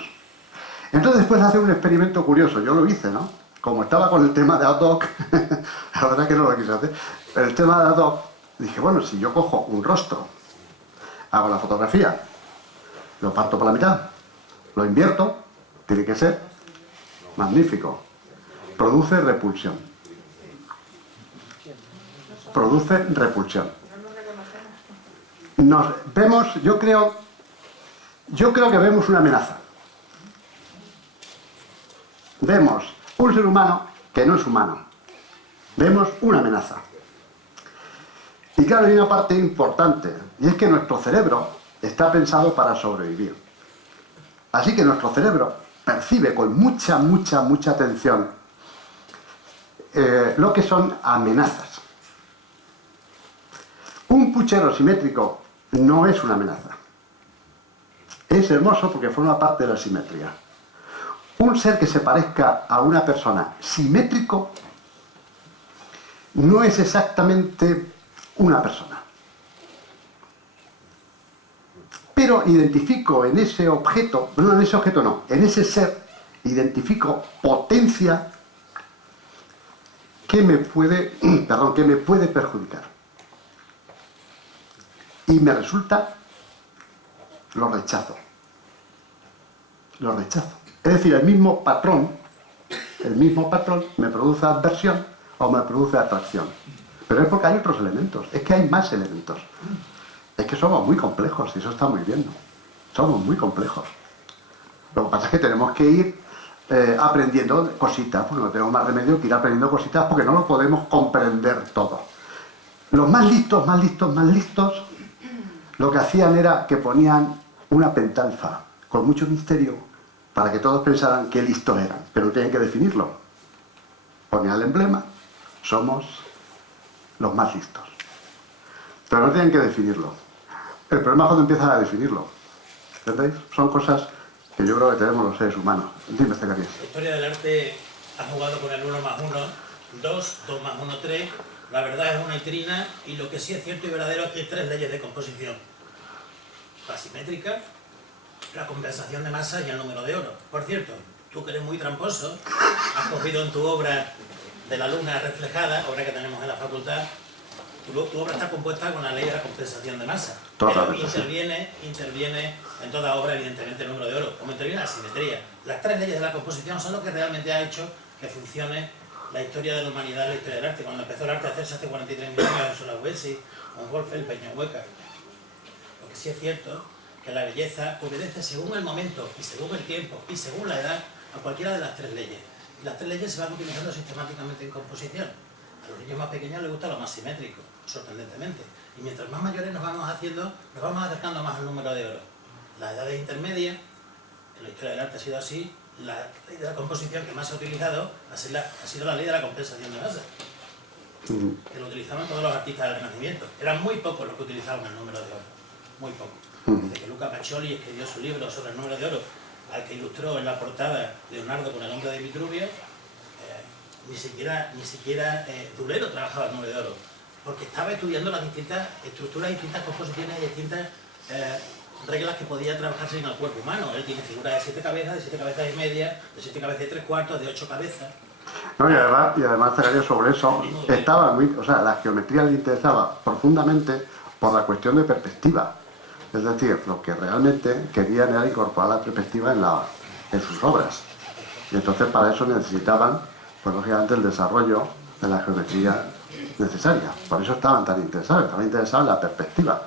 Entonces después hace un experimento curioso. Yo lo hice, ¿no? Como estaba con el tema de ad hoc, la verdad que no lo quise hacer, pero el tema de ad hoc, dije, bueno, si yo cojo un rostro, hago la fotografía, lo parto por la mitad, lo invierto, tiene que ser magnífico. Produce repulsión. Produce repulsión. Nos vemos, yo creo que vemos una amenaza. Vemos un ser humano que no es humano. Vemos una amenaza. Y claro, hay una parte importante, y es que nuestro cerebro está pensado para sobrevivir. Así que nuestro cerebro percibe con mucha atención lo que son amenazas. Un puchero simétrico no es una amenaza. Es hermoso porque forma parte de la simetría. Un ser que se parezca a una persona simétrico no es exactamente una persona. Pero identifico en ese objeto, no, en ese objeto no, en ese ser, identifico potencia que me puede perjudicar. Y me resulta, lo rechazo. Lo rechazo. Es decir, el mismo patrón me produce aversión o me produce atracción. Pero es porque hay otros elementos, es que hay más elementos. Es que somos muy complejos y eso está muy bien, ¿no? Somos muy complejos. Lo que pasa es que tenemos que ir aprendiendo cositas, porque no tenemos más remedio que ir aprendiendo cositas porque no lo podemos comprender todo. Los más listos, lo que hacían era que ponían una pentalfa con mucho misterio para que todos pensaran qué listos eran, pero tienen que definirlo. Ponían el emblema, somos los más listos. Pero no tienen que definirlo. El problema es cuando empiezan a definirlo. ¿Entendéis? Son cosas que yo creo que tenemos los seres humanos. Dime, Zacarías. La historia del arte ha jugado con el 1 más 1, 2, 2 más 1, 3. La verdad es una y trina, y lo que sí es cierto y verdadero es que hay 3 leyes de composición. La simétrica, la compensación de masa y el número de oro. Por cierto, tú que eres muy tramposo, has cogido en tu obra de la luna reflejada, obra que tenemos en la facultad, tu obra está compuesta con la ley de la compensación de masa. Pero interviene en toda obra, evidentemente, el número de oro, como interviene la simetría. Las 3 leyes de la composición son lo que realmente ha hecho que funcione la historia de la humanidad, la historia del arte. Cuando empezó el arte a hacerse hace 43 millones años, Sulawesi, con Wolfel, Peñahueca. Lo que sí es cierto que la belleza obedece según el momento y según el tiempo y según la edad a cualquiera de las 3 leyes. Y las 3 leyes se van utilizando sistemáticamente en composición. A los niños más pequeños les gusta lo más simétrico, sorprendentemente. Y mientras más mayores nos vamos haciendo, nos vamos acercando más al número de oro. Las edades intermedias, en la historia del arte ha sido así, la ley de la composición que más se ha utilizado ha sido la ley de la compensación de masa, que lo utilizaban todos los artistas del Renacimiento. Eran muy pocos los que utilizaban el número de oro, muy pocos. Desde que Luca Pacioli escribió su libro sobre el número de oro, al que ilustró en la portada Leonardo con el hombre de Vitruvio, ni siquiera Durero trabajaba el número de oro, porque estaba estudiando las distintas estructuras, distintas composiciones y distintas reglas que podía trabajarse en el cuerpo humano. Él tiene figuras de 7 cabezas, de 7 cabezas y media, de 7 cabezas y 3/4, de 8 cabezas. No, y además sobre eso, la geometría le interesaba profundamente por la cuestión de perspectiva. Es decir, lo que realmente querían era incorporar la perspectiva en sus obras. Y entonces para eso necesitaban, pues lógicamente, el desarrollo de la geometría necesaria. Por eso estaban tan interesados en la perspectiva.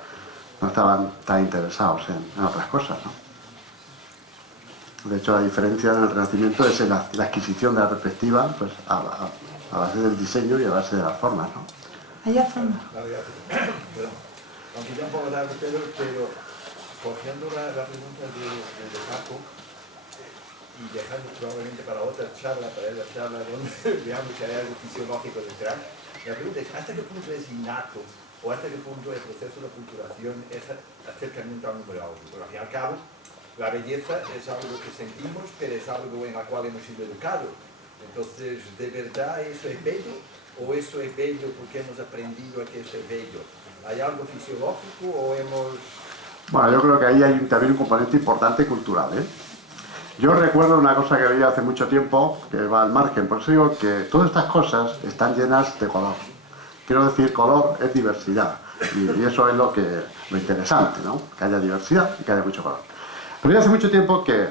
No estaban tan interesados en otras cosas, ¿no? De hecho, la diferencia en el Renacimiento es en la adquisición de la perspectiva, pues a base del diseño y a base de las formas, ¿no? Allá forma. Aunque ya un poco tarde, pero cogiendo la pregunta de Paco y dejando probablemente para otra charla, donde veamos si hay algo fisiológico detrás, la pregunta es: ¿hasta qué punto es innato o hasta qué punto el proceso de culturación es acercamiento al número áureo? Porque al fin y al cabo, la belleza es algo que sentimos, pero es algo en la cual hemos sido educados. Entonces, ¿de verdad eso es bello? ¿O eso es bello porque hemos aprendido a que eso es bello? ¿Hay algo fisiológico o hemos...? Bueno, yo creo que ahí hay también un componente importante cultural, ¿eh? Yo recuerdo una cosa que veía hace mucho tiempo, que va al margen, por eso digo que todas estas cosas están llenas de color. Quiero decir, color es diversidad, y eso es lo interesante, ¿no? Que haya diversidad y que haya mucho color. Pero ya hace mucho tiempo que,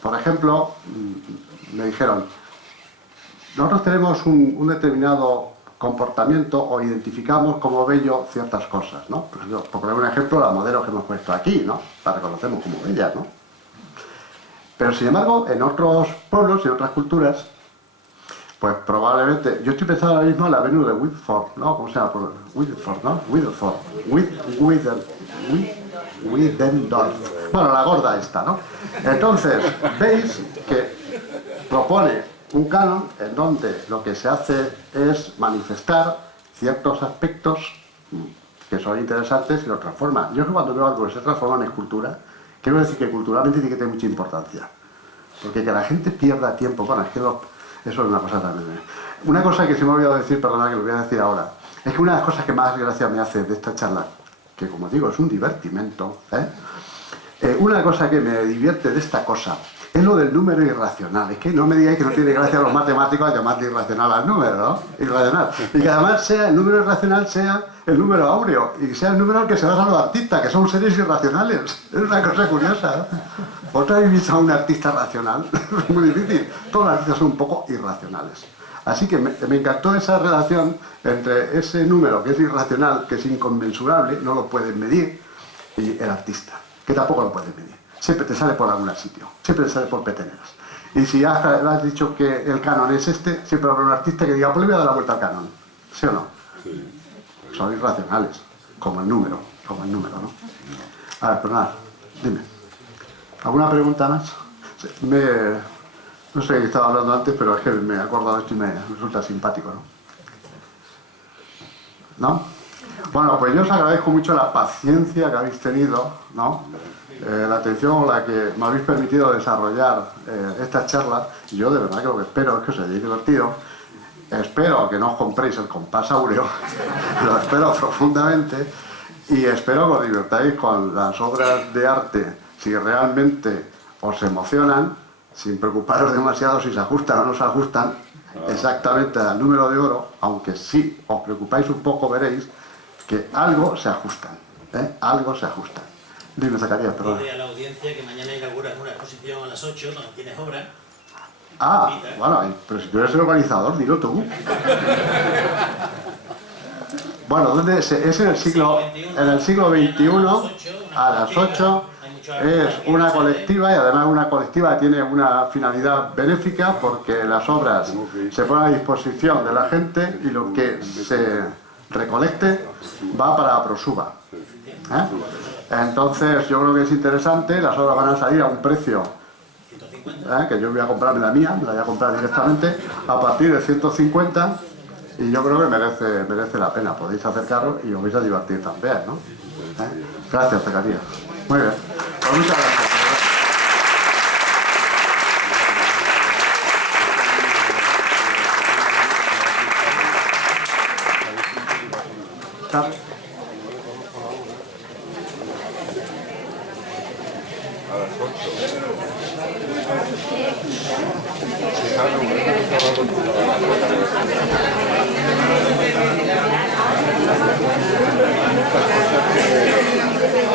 por ejemplo, me dijeron, nosotros tenemos un determinado comportamiento o identificamos como bello ciertas cosas, ¿no? Por poner un ejemplo, la modelo que hemos puesto aquí, ¿no? La reconocemos como bella, ¿no? Pero sin embargo, en otros pueblos y en otras culturas, pues probablemente, yo estoy pensando ahora mismo en la Venus de Whitford, ¿no? ¿Cómo se llama? Whitford, ¿no? Widendorf. Bueno, la gorda esta, ¿no? Entonces, veis que propone un canon en donde lo que se hace es manifestar ciertos aspectos que son interesantes y lo transforman. Yo cuando veo algo que se transforma en escultura, quiero decir que culturalmente tiene que tener mucha importancia. Porque que la gente pierda tiempo, bueno, es que eso es una cosa también. Una cosa que se me ha olvidado decir, perdona que lo voy a decir ahora, es que una de las cosas que más gracia me hace de esta charla, que como digo es un divertimento, una cosa que me divierte de esta cosa es lo del número irracional. Es que no me digáis que no tiene gracia a los matemáticos llamarle irracional al número, ¿no? Irracional. Y que además sea el número irracional sea el número áureo y sea el número al que se basan los artistas, que son seres irracionales. Es una cosa curiosa, ¿no? ¿Vosotros habéis visto a un artista racional? Es muy difícil. Todos los artistas son un poco irracionales. Así que me encantó esa relación entre ese número que es irracional, que es inconmensurable, no lo pueden medir, y el artista, que tampoco lo pueden medir. Siempre te sale por algún sitio, siempre te sale por peteneras. Y si has dicho que el canon es este, siempre habrá un artista que diga, pues le voy a dar la vuelta al canon. ¿Sí o no? Sí. Son irracionales, como el número, ¿no? A ver, pues nada, dime. ¿Alguna pregunta más? No sé qué estaba hablando antes, pero es que me he acordado de esto y me resulta simpático, ¿no? ¿No? Bueno, pues yo os agradezco mucho la paciencia que habéis tenido, ¿no? La atención con la que me habéis permitido desarrollar esta charla. Y yo de verdad que lo que espero es que os hayáis divertido. Espero que no os compréis el compás áureo, lo espero profundamente, y espero que os divertáis con las obras de arte si realmente os emocionan, sin preocuparos demasiado si se ajustan o no se ajustan exactamente al número de oro, aunque si os preocupáis un poco veréis que algo se ajustan, algo se ajustan. Dime, Zacarías, perdón. Dile a la audiencia que mañana inauguras una exposición a las 8, donde tienes obras. Ah, bueno, pero si tú eres el organizador, dilo tú. Bueno, ¿dónde es en el siglo XXI, a las 8, es una colectiva, y además una colectiva que tiene una finalidad benéfica, porque las obras se ponen a disposición de la gente y lo que se recolecte va para la Prosuba. Entonces yo creo que es interesante, las obras van a salir a un precio que yo voy a comprarme la mía, me la voy a comprar directamente a partir de 150, y yo creo que merece la pena. Podéis acercaros y os vais a divertir también, ¿no? Gracias, Zacarías. Muy bien, pues muchas gracias. Chao. Gracias.